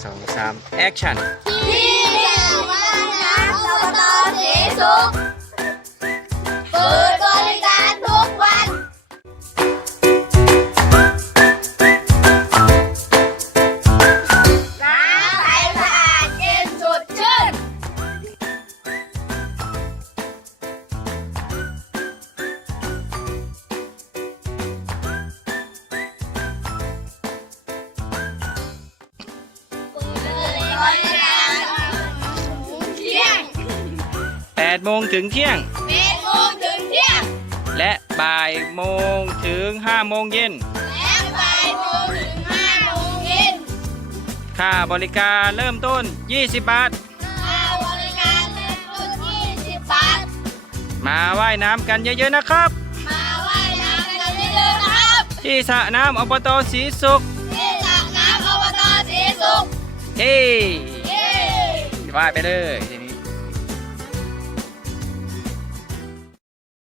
2 3 action 8โมงถึงเที่ยงเจ็ดโมงถึงเที่ยง และบ่ายโมงถึง5โมงเย็น และบ่ายโมงถึงห้าโมงเย็นค่าบริการเริ่มต้น 20 บาท ค่าบริการเริ่มต้น20บาท มาว่ายน้ำกันเยอะๆนะครับ มาว่ายน้ำกันเยอะๆนะครับที่สระน้ำอบตสีสุขที่สระน้ำอบตสีสุข เฮ้ เย้ ว่ายไปเลยทีนี้